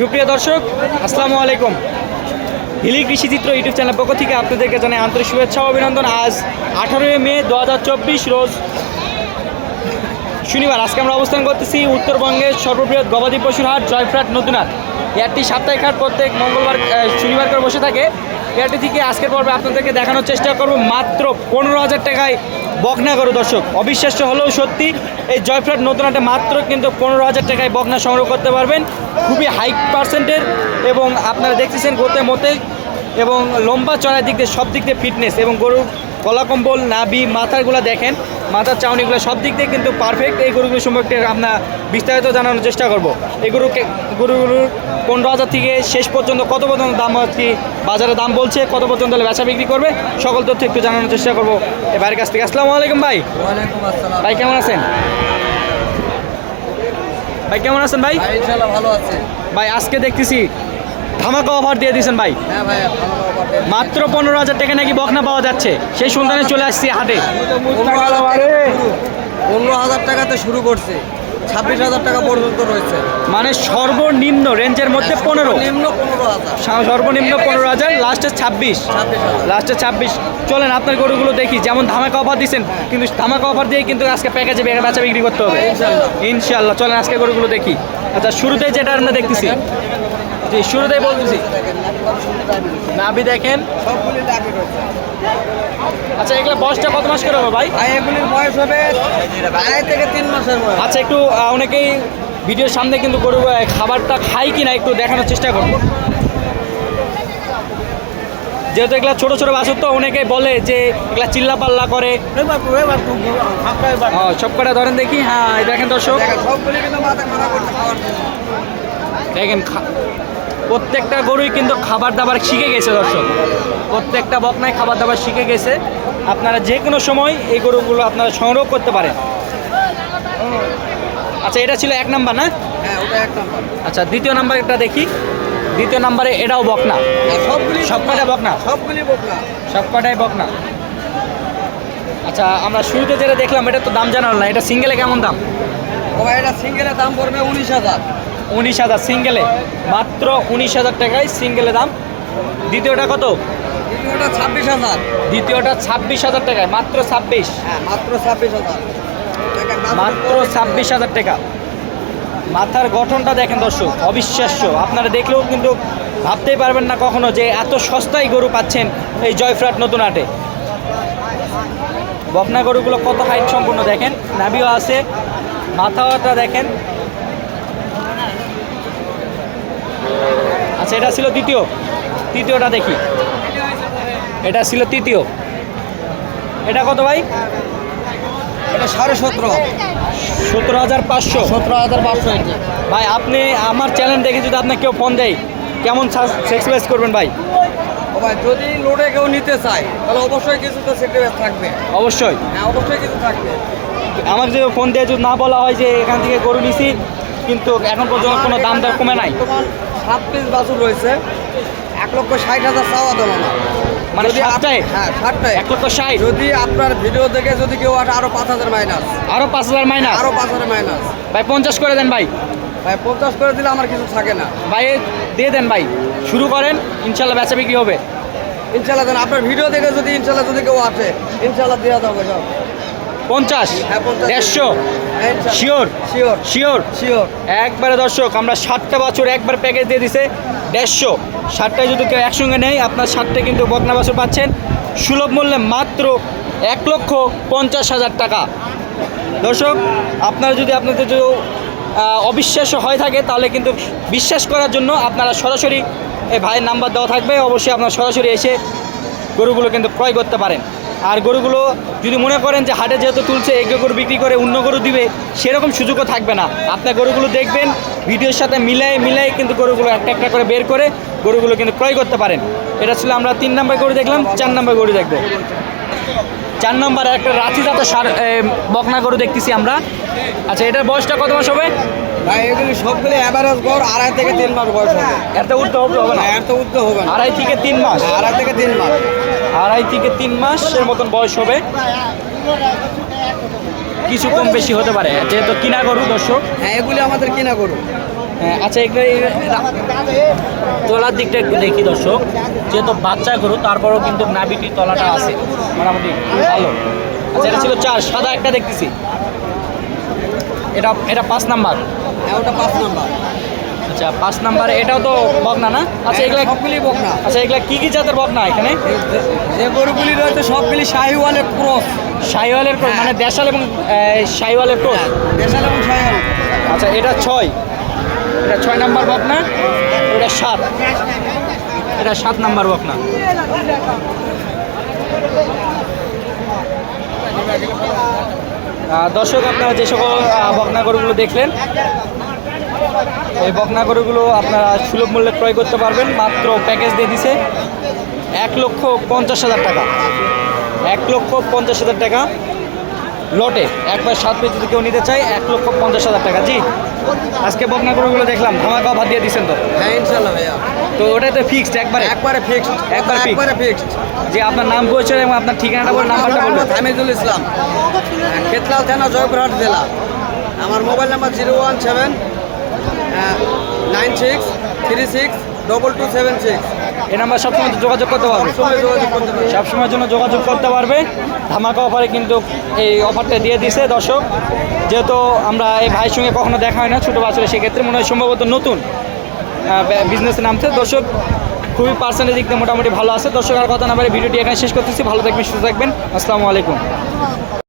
সুপ্রিয় দর্শক, আসসালামু আলাইকুম। হিলি কৃষিচিত্র ইউটিউব চ্যানেল পক্ষ থেকে আপনাদেরকে জানাই আন্তরিক শুভেচ্ছা ও অভিনন্দন। আজ 18 মে 2024 রোজ শনিবার। আজকে আমরা অবস্থান করতেছি উত্তরবঙ্গের সর্ববৃহৎ গবাদি পশুর হাট জয়ফ্রাট নতুন হাট। এই হাটটি সাপ্তাহিক হাট প্রত্যেক মঙ্গলবার শনিবার করে বসে থাকে। এই হাটটি থেকে আজকের পর্বে আপনাদেরকে দেখানোর চেষ্টা করব মাত্র 15,000 টাকায় বকনা গরু। দর্শক, অবিশ্বাস্য হলেও সত্যি, এই জয়ফ্রাট নতুন হাটে মাত্র কিন্তু 15,000 টাকায় বকনা সংগ্রহ করতে পারবেন। খুবই হাই পার্সেন্টের এবং আপনারা দেখতেছেন গোতে মতে এবং লম্বা চড়ার দিক দিয়ে সব দিক দিয়ে ফিটনেস এবং গরুর কলাকম্বল নাভি মাথারগুলো দেখেন, মাথার চাউনিগুলো সব দিক দিয়ে কিন্তু পারফেক্ট। এই গরুগুলো সম্পর্কে আমরা বিস্তারিত জানানোর চেষ্টা করব। এই গরুগুলোর 15,000 থেকে শেষ পর্যন্ত কত পর্যন্ত দাম হচ্ছে, বাজারে দাম বলছে, কত পর্যন্ত বেচা বিক্রি করবে, সকল তথ্য একটু জানানোর চেষ্টা করবো এবার কাছ থেকে। আসসালামু আলাইকুম ভাই। ওয়ালাইকুম আসসালাম। ভাই কেমন আছেন? ভাই কেমন আছেন ভাই? ইনশাআল্লাহ ভালো আছে ভাই আজকে দেখতেছি ধামাকা অফার দিয়ে দিয়েছেন ভাই। হ্যাঁ ভাই, ভালো অফার দেন। মাত্র 15,000 টাকা নাকি বকনা পাওয়া যাচ্ছে, সেই সন্ধানে চলে আসছি হাটে। 15,000 টাকাতে শুরু করছে, 26,000 টাকা পর্যন্ত রয়েছে। মানে সর্বনিম্ন রেঞ্জের মধ্যে 15, নিম্ন 15,000, সর্বনিম্ন 15,000, লাস্টে 26, 26,000। লাস্টে 26। চলেন আপনার গরুগুলো দেখি। যেমন ধামাকা অফার দিচ্ছেন, কিন্তু ধামাকা অফার দিয়ে কিন্তু আজকে প্যাকেজে বেচা বিক্রি করতে হবে ইনশাল্লাহ। চলেন আজকে গরুগুলো দেখি। আচ্ছা, শুরুতেই যেটা আমরা দেখতেছি, জি শুরুতেই বলতেছি, নাভি দেখেন। সবগুলি লাভই রয়েছে। আচ্ছা, এগুলো বয়সটা কত মাস করে হবে ভাই? ভাই এগুলির বয়স হবে 2.5 থেকে 3 মাসের বয়স। আচ্ছা, একটু অনেকেই ভিডিওর সামনে কিন্তু গরু খাবারটা খায় কিনা একটু দেখানোর চেষ্টা করবো। যেহেতু এগুলা ছোটো ছোটো বাছুর, তো অনেকেই বলে যে এগুলা চিল্লা পাল্লা করে। সব কটা ধরেন দেখি। হ্যাঁ, এই দেখেন দর্শক, সবগুলি কিন্তু মাথা খারাপ করতে খাওয়ার জন্য। দেখেন প্রত্যেকটা গরুই কিন্তু খাবার দাবার শিখে গেছে দর্শক। প্রত্যেকটা বকনায় খাবার দাবার শিখে গেছে। আপনারা যে কোনো সময় এই গরুগুলো আপনারা সংগ্রহ করতে পারেন। আচ্ছা, এটা ছিল 1 নাম্বার না? হ্যাঁ, ওটা এক নাম্বার। আচ্ছা, দ্বিতীয় নাম্বারটা দেখি। দ্বিতীয় নাম্বারে এটাও বকনা, সবগুলি সবকটা বকনা, সবগুলি বকনা। সবকটাই বকনা। আচ্ছা, আমরা শুরুতে যেটা দেখলাম এটা তো দাম জানাল না, এটা সিঙ্গেলে কেমন দাম? ও ভাই, এটা সিঙ্গেলের দাম পড়বে 19,000। 19,000 সিঙ্গেলে, মাত্র 19,000 টাকায় সিঙ্গেলে দাম। দ্বিতীয়টা কত? দ্বিতীয়টা 26,000। দ্বিতীয়টা 26,000 টাকায়, মাত্র 26, হ্যাঁ, মাত্র 26,000। মাত্র 26,000 টাকা। মাথার গঠনটা দেখেন দর্শক, অবিশ্বাস্য। আপনারা দেখলেও কিন্তু ভাবতেই পারবেন না কখনো যে এত সস্তায় গরু পাচ্ছেন এই জয়ফ্রাট নতুন হাটে। বকনা গরুগুলো কত হাইট সম্পূর্ণ দেখেন, নাভিও আছে, মাথাটা দেখেন। আচ্ছা, এটা ছিল দ্বিতীয়। তৃতীয়টা দেখি, এটা ছিল তৃতীয়। এটা কত ভাই? এটা 17.5। 17,500। 17,500 এটা। ভাই আপনি আমার চ্যানেল দেখে যদি আপনাকে কেউ ফোন দেয়, কেমন স্যাক্রিফাইস করবেন ভাই? ও ভাই, যদি লোডে কেউ নিতে চায় তাহলে অবশ্যই কিছু তো স্যাক্রিফাইস থাকবে। অবশ্যই। হ্যাঁ, অবশ্যই কিছু থাকবে। আমার যদি ফোন দিয়ে যদি না বলা হয় যে এখান থেকে গরু নিছি, কিন্তু এখন পর্যন্ত কোনো দাম দর কমে নাই। তোমার 7 পিস বাছুর রয়েছে, 1,60,000 চাওয়া দাম আমার। মানে যদি আপ- সাতটায়? হ্যাঁ, 7টায়। 1,60,000, যদি আপনার ভিডিও দেখে যদি কেউ আরো 5,000 মাইনাস, আরো 5,000 মাইনাস। আরো 5,000 মাইনাস। ভাই 50 করে দেন ভাই। ভাই 50 করে দিলে আমার কিছু থাকে না। ভাই দিয়ে দেন ভাই, শুরু করেন, ইনশাল্লাহ বেচা বিক্রি হবে। ইনশাল্লাহ দেন। আপনার ভিডিও দেখে যদি ইনশাল্লাহ যদি কেউ আসে, ইনশাল্লাহ দেওয়া যাবে সব। 50, হ্যাঁ, 50, 150, শিওর শিওর শিওর শিওর। একবারে দর্শক, আমরা 60টা বাছুর একবার প্যাকেজ দিয়ে দিছে 150। 60টায় যদি কেউ একসঙ্গে নেয়, আপনার 60টায় কিন্তু বকনা বাছুর পাচ্ছেন সুলভ মূল্যে মাত্র 1,50,000 টাকা। দর্শক, আপনারা যদি আপনাদের যদি অবিশ্বাস্য হয়ে থাকে, তাহলে কিন্তু বিশ্বাস করার জন্য আপনারা সরাসরি এই ভাইয়ের নাম্বার দেওয়া থাকবে, অবশ্যই আপনারা সরাসরি এসে গরুগুলো কিন্তু ক্রয় করতে পারেন। আর গরুগুলো যদি মনে করেন যে হাটে যেহেতু তুলছে এক গরু বিক্রি করে অন্য গরু দিবে, সেরকম সুযোগও থাকবে না। আপনার গরুগুলো দেখবেন, ভিডিওর সাথে মিলাই কিন্তু গরুগুলো একটা একটা করে বের করে গরুগুলো কিন্তু ক্রয় করতে পারেন। এটা ছিল আমরা 3 নাম্বার গরু দেখলাম। 4 নাম্বার গরু দেখবো। 4 নাম্বার একটা রাঁচি জাতের বকনা গরু দেখতেছি আমরা। আচ্ছা, এটার বয়সটা কত মাস হবে? ভাই এগুলি সবগুলি অ্যাভারেজ গড় 2.5 থেকে 3 মাস বয়স হবে। এত উঠতে হবে না? এত উদ্যোগ হবে না। 2.5 থেকে 3 মাস। 2.5 থেকে 3 মাস। 2.5 থেকে 3 মাসের মতন বয়স হবে। কিছু কম বেশি হতে পারে, যেহেতু কিনা গরু দর্শক। হ্যাঁ, এগুলি আমাদের কিনা গরু। আচ্ছা এগুলো তলার দিকটা একটু দেখি দর্শক, যেহেতু বাচ্চা গরু তারপরেও কিন্তু নাভিটির তলাটা আছে মোটামুটি ভালো। আচ্ছা এটা ছিল 4, সাদা একটা দেখতেছি, এটা 5 নাম্বার। হ্যাঁ ওটা 5 নাম্বার। আচ্ছা 5 নাম্বার, এটাও তো বকনা না? আচ্ছা এগুলা সবগুলি বকনা। আচ্ছা এগুলা কি জাতের বকনা এখানে? যে গরুগুলি রয়েছে সবগুলি শাহিওয়ালের ক্রস। শাহিওয়ালের ক্রস, মানে দেশাল এবং শাহিওয়ালের ক্রস। দেশাল এবং শাহিওয়াল। আচ্ছা এটা 6, এটা 6 নাম্বার বকনা, এটা 7, এটা 7 নাম্বার বকনা। দর্শক আপনারা যে সকল বকনা গরুগুলো দেখলেন, এই বকনা গরুগুলো আপনারা সুলভ মূল্যে ক্রয় করতে পারবেন। মাত্র প্যাকেজ দিয়ে দিছে 1,50,000 টাকা, 1,50,000 টাকা লটে। একবার 7 পিস যদি কেউ নিতে চায় 1,50,000 টাকা। জি আজকে বকনা গরুগুলো দেখলাম, ধামাকা অফার দিয়ে দিচ্ছেন তো? হ্যাঁ ইনশাআল্লাহ ভাইয়া। তো ওটাই তো ফিক্সড একবারে? একবারে ফিক্সড, একবারে ফিক্সড। যে আপনার নাম পরিচয় এবং আপনার ঠিকানাটা বলে নাম্বারটা বলবেন। হামিদুল ইসলাম, খেতলাল থানা, জয়পুরহাট জেলা। আমার মোবাইল নাম্বার 017 96362276। এই নাম্বার সবসময় যোগাযোগ করতে পারবে, সময় যোগাযোগ করতে পারি। সবসময়ের জন্য যোগাযোগ করতে পারবে। ধামাকা অফারে কিন্তু এই অফারটা দিয়ে দিছে দর্শক। যেহেতু আমরা এই ভাইয়ের সঙ্গে কখনো দেখা হয় না, ছোটো বাচ্চারা, সেক্ষেত্রে মনে হয় সম্ভবত নতুন বিজনেসে নামছে। দর্শক খুবই পার্সেন্টেজ দিক দিয়ে মোটামুটি ভালো আছে। দর্শক আর কথা না বলে ভিডিওটি এখানে শেষ করতেছি। ভালো থাকবেন, সুস্থ থাকবেন, আসসালামু আলাইকুম।